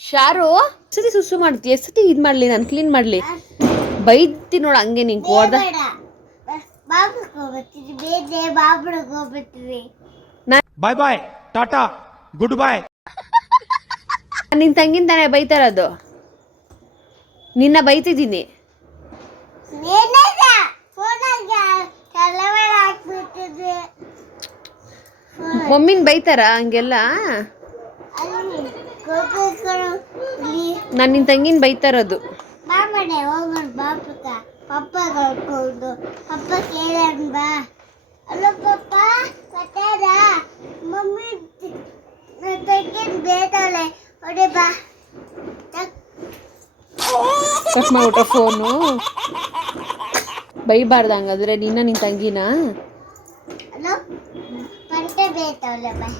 ಶಾರು ಸತಿ ಸುಸ್ಸು ಮಾಡ್ತಿ ಎಷ್ಟತಿ ಇದು ಮಾಡಲಿ ನಾನು ಕ್ಲೀನ್ ಮಾಡಲಿ ಬೈತಿ ನೋಡು ಹಂಗೆ ನಿಂಗೆ ಹೊಡೆದ ಬಾಯ್ ಬಾಯ್ ಟಾಟಾ ಗುಡ್ ಬಾಯ್. ನಿನ್ನ ತಂಗಿನ ತಾನೇ ಬೈತಾರದು, ನಿನ್ನ ಬೈತಿದ್ದೀನಿ. ಮಮ್ಮಿನ ಬೈತಾರ ಹಂಗೆಲ್ಲ? ನಾನು ನಿನ್ನ ತಂಗಿನ ಬೈತಾರದು. ಪಪ್ಪ ಕೇಳೋಣ ಬಾ. ಅಲ್ಲೋ ಪಪ್ಪ ಕಟ್ಟಾರ ಮಮ್ಮಿ ತಂಗಿನ ಬೇತಾಳೆ ಹೊಡೆ ಬಾ. ಕಟ್ ಮಾಡ್ಬಿಟ್ಟ ಫೋನು. ಬೈಬಾರ್ದು ಹಂಗಾದ್ರೆ ನಿನ್ನ ತಂಗಿನ. ಅಲೋ ಪಂಟೆ ಬೇತಾವಳೆ ಬಾ.